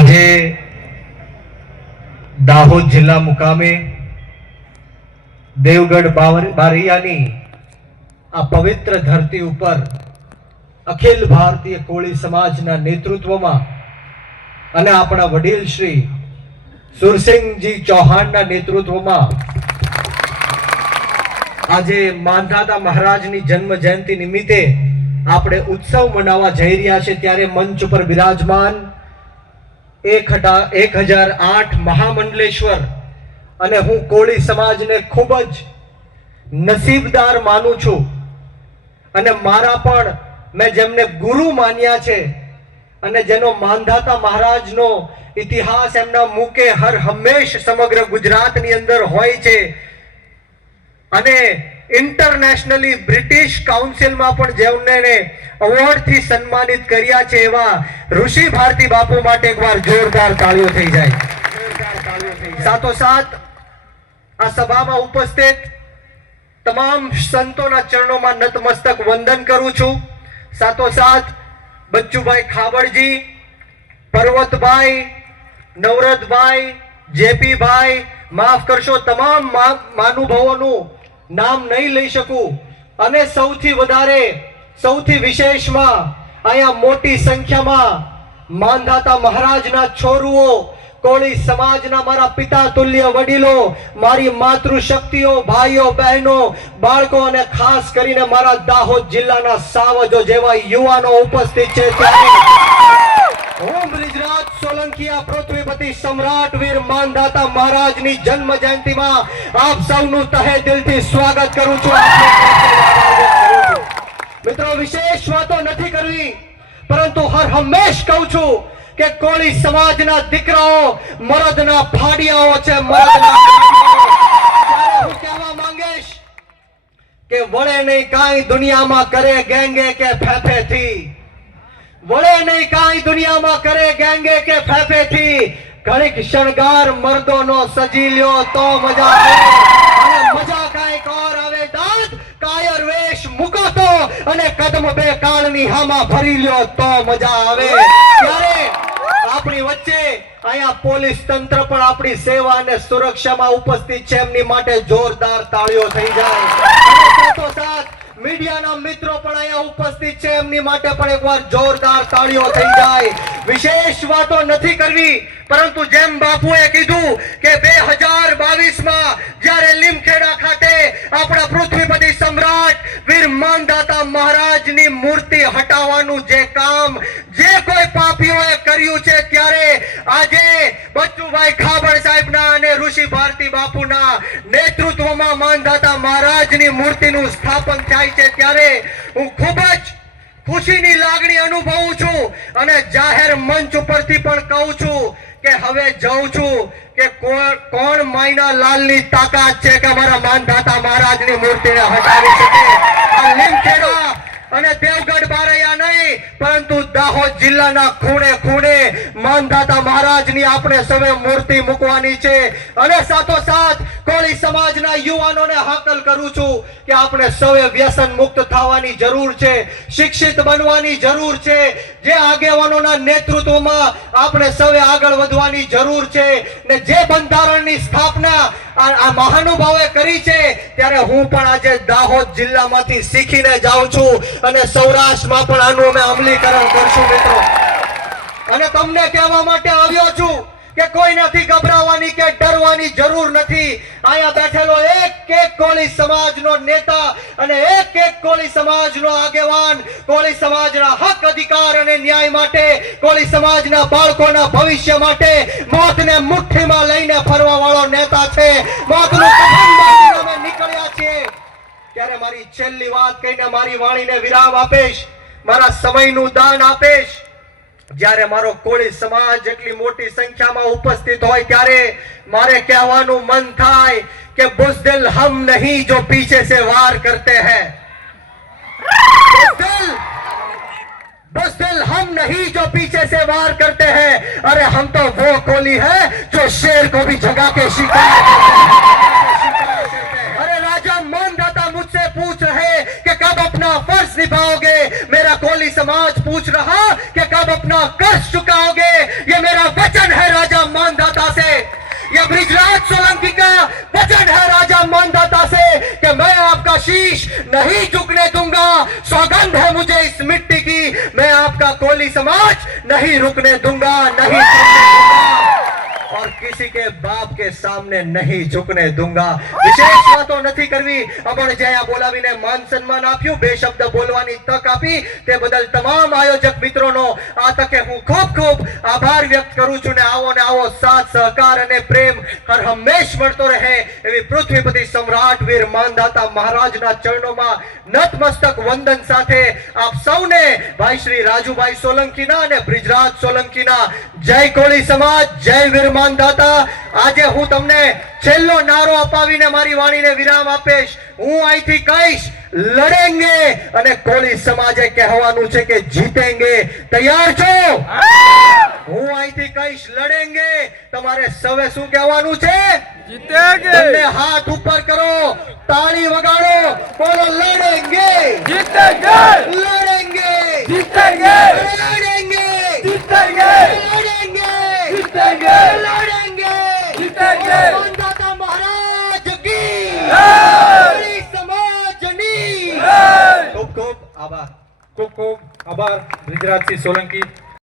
આજે દાહોદ જિલ્લા મુકામે દેવગઢ બારિયાની આ પવિત્ર ધરતી ઉપર અખિલ ભારતીય કોળી સમાજના નેતૃત્વમાં અને આપણા વડીલ શ્રી સુરસિંહજી ચૌહાણના નેતૃત્વમાં આજે માંધાતા મહારાજની જન્મ જયંતિ નિમિત્તે આપણે ઉત્સવ મનાવવા જઈ રહ્યા છે ત્યારે મંચ ઉપર બિરાજમાન એક એક હજાર આઠ મહામંડલેશ્વર. અને હું કોળી સમાજને ખૂબ જ નસીબદાર માનું છું. અને મારા પણ મેં જેમને ગુરુ માન્યા છે અને જેનો માંધાતા મહારાજનો ઇતિહાસ એમના મૂકે હર હંમેશ સમગ્ર ગુજરાતની અંદર હોય છે. અને ઇન્ટરનેશનલી બ્રિટિશ કાઉન્સિલમાં પણ જેમને અવોર્ડથી સન્માનિત કર્યા છે એવા ઋષિ ભારતી બાપુ માટે એકવાર જોરદાર તાળીઓ થઈ જાય. સાથોસાથ આ સભામાં ઉપસ્થિત તમામ સંતોના ચરણોમાં નતમસ્તક વંદન કરું છું. સાથોસાથ બચ્ચુભાઈ ખાબડજી, પર્વતભાઈ નવરતભાઈ જેપીભાઈ, માફ કરશો, તમામ મહાનુભાવોનું નામ નહીં લઈ શકું. અને સૌથી વધારે, સૌથી વિશેષમાં અહીંયા મોટી સંખ્યામાં માંધાતા મહારાજના છોરુઓ, કોળી સમાજના મારા પિતા તુલ્ય વડીલો, મારી માતૃશક્તિઓ, ભાઈઓ, બહેનો, બાળકો અને ખાસ કરીને મારા દાહોદ જિલ્લાના સાવજો જેવા યુવાનો ઉપસ્થિત છે. ત્યારે સોલંકીયા પૃથ્વીપતિ સમ્રાટ વીર માનદાતા મહારાજની જન્મ જયંતિમાં આપ સૌનું તહે દિલથી સ્વાગત કરું છું મિત્રો વિશેષ વાતો નથી કરવી પરંતુ હર હંમેશ કહું છું કે કોળી સમાજના દીકરાઓ મરદના ફાડિયાઓ છે મરદના હું કહેવા માંગેશ કે વળે નહીં કાંઈ દુનિયામાં કરે ગેંગે કે ફેફેથી વળે નહીં કાંઈ દુનિયામાં કરે ગેંગે કે ફેફેથી. ઘણીક શણગાર મર્દોનો સજી લ્યો તો મજા આવે. મજા કાંઈક ઓર આવે દાંત. કાયર વેશ મૂકો તો અને કદમ બે કાળની હામાં ભરી લ્યો તો મજા આવે. ત્યારે આપણી વચ્ચે અહીંયા પોલીસ તંત્ર પણ આપણી સેવા અને સુરક્ષામાં ઉપસ્થિત છે. એમની માટે જોરદાર તાળીઓ થઈ જાય. સાથોસાથ મીડિયાના મિત્રો પણ અહીંયા ઉપસ્થિત છે. એમની માટે પણ એકવાર જોરદાર તાળીઓ થઈ જાય. વિશેષ વાતો નથી કરવી, પરંતુ જેમ બાપુએ કીધું કે બે હજાર બાવીસમાં જ્યારે લીમખેડા ખાતે આપણા પૃથ્વીપતિ સમ્રાટ વીર માનદાતા મહારાજની મૂર્તિ હટાવવાનું જે કામ જે કોઈ પાપીઓએ કર્યું છે, ત્યારે આજે બચ્ચુભાઈ ખાબડ સાહેબના અને ઋષિ ભારતી બાપુના નેતૃત્વમાં માનદાતા મહારાજની મૂર્તિનું સ્થાપન થાય છે ત્યારે હું ખૂબ જ ખુશીની લાગણી અનુભવું છું અને જાહેર મંચ ઉપરથી પણ કહું છું કે હવે જઉં છું કે કોણ કોણ માયના લાલની તાકાત છે કે અમારા માનધાતા મહારાજની મૂર્તિને હટાવી શકે? આ લીમખેડા અને દેવગઢ બારૈયા નહીં, પરંતુ દાહોદ જિલ્લાના ખૂણે ખૂણે માનધાતા મહારાજની આપણે સૌએ મૂર્તિ મૂકવાની છે. અને સાથોસાથ કોળી સમાજના યુવાનોને હાકલ કરું છું કે આપણે સૌએ વ્યસન મુક્ત થવાની જરૂર છે, શિક્ષિત બનવાની જરૂર છે, જે આગેવાનોના નેતૃત્વમાં આપણે સૌએ આગળ વધવાની જરૂર છે ને જે બંધારણની સ્થાપના આ મહાનુભાવે કરી છે, ત્યારે હું પણ આજે દાહોદ જિલ્લામાંથી શીખીને જાઉં છું. અને સૌરાષ્ટ્રમાં પણ આનું અમે અમલીકરણ કરશું, મિત્રો. અને તમને કહેવા માટે આવ્યો છું કે કોઈ નથી ગભરાવાની કે ડરવાની જરૂર નથી. અહીંયા બેઠેલો એક એક કોળી સમાજનો નેતા અને એક એક કોળી સમાજનો આગેવાન. કોળી સમાજના હક અધિકાર અને ન્યાય માટે, કોળી સમાજના બાળકોના ભવિષ્ય માટે મોતને મુઠ્ઠીમાં લઈને ફરવા વાળો નેતા છે. મોતનું મારી છેલ્લી વાત કહીને મારી વાણીને વિરામ આપીશ મારા સમયનું દાન આપીશ જ્યારે મારો કોળી સમાજ એટલી મોટી સંખ્યામાં ઉપસ્થિત હોય ત્યારે મારે કહેવાનું મન થાય કે બુઝદિલ હમ નહીં જો પીછે से वार करते हैं બુઝદિલ बसदिल हम नहीं जो पीछे से वार करते हैं अरे हम तो वो कोली है जो शेर को भी जगा के शिकार करते हैं फ़र्ज़ निभाओगे? मेरा कोली समाज पूछ रहा कि कब अपना कर्ज चुकाओगे? ये मेरा वचन है राजा मानदाता से। ये ब्रिजराज सोलंकी का वचन है राजा मानदाता से कि मैं आपका शीश नहीं झुकने दूँगा। सौगंध है मुझे इस मिट्टी की। मैं आपका कोली समाज नहीं रुकने दूँगा, नहीं किसी के बाप के सामने नहीं झुकने दूंगा વિશેષ વાતો નથી કરવી અમણ જયા બોલાવીને માન સન્માન આપ્યું બે શબ્દ બોલવાની તક આપી તે બદલ તમામ આયોજક મિત્રોનો આ તકે હું ખૂબ ખૂબ આભાર વ્યક્ત કરું છું ને આવો ને આવો સાથ સહકાર અને પ્રેમ હર હંમેશ મળતો રહે એવી પૃથ્વીપતિ સમ્રાટ વીર માનદાતા મહારાજના ચરણોમાં નતમસ્તક વંદન સાથે આપ સૌને ભાઈ શ્રી રાજુભાઈ સોલંકીના અને બ્રિજરાજ સોલંકીના જય કોળી સમાજ જય વીરમાન દાતા. આજે હું તમને છેલ્લો નારો અપાવીને મારી વાણીને વિરામ આપીશ. હું અહીંથી કહીશ લડેંગે અને કોળી સમાજે કહેવાનું છે કે જીતેંગે. તૈયાર છો? હું અહીંથી કહીશ લડેંગે. તમારે સવે શું કહેવાનું છે? જીતેંગે. તમને હાથ ઉપર કરો તાળી વગાડો. બોલો લડેંગે. જીતેંગે. લડેંગે. જીતેંગે. લડેંગે. जीतेंगे लड़ेंगे जीतेंगे लड़ेंगे जीतेंगे दादा महाराज की સમાજની! ખૂબ ખૂબ આભાર. ખૂબ ખૂબ આભાર બ્રિજરાજસિંહ સોલંકી.